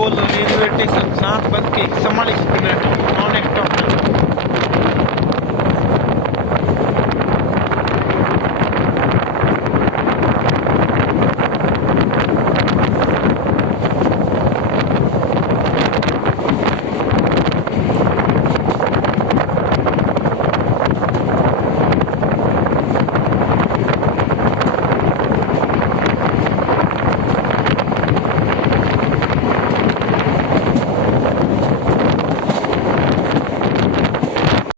GOLE railway station 7 बज के 41 minute non stop है।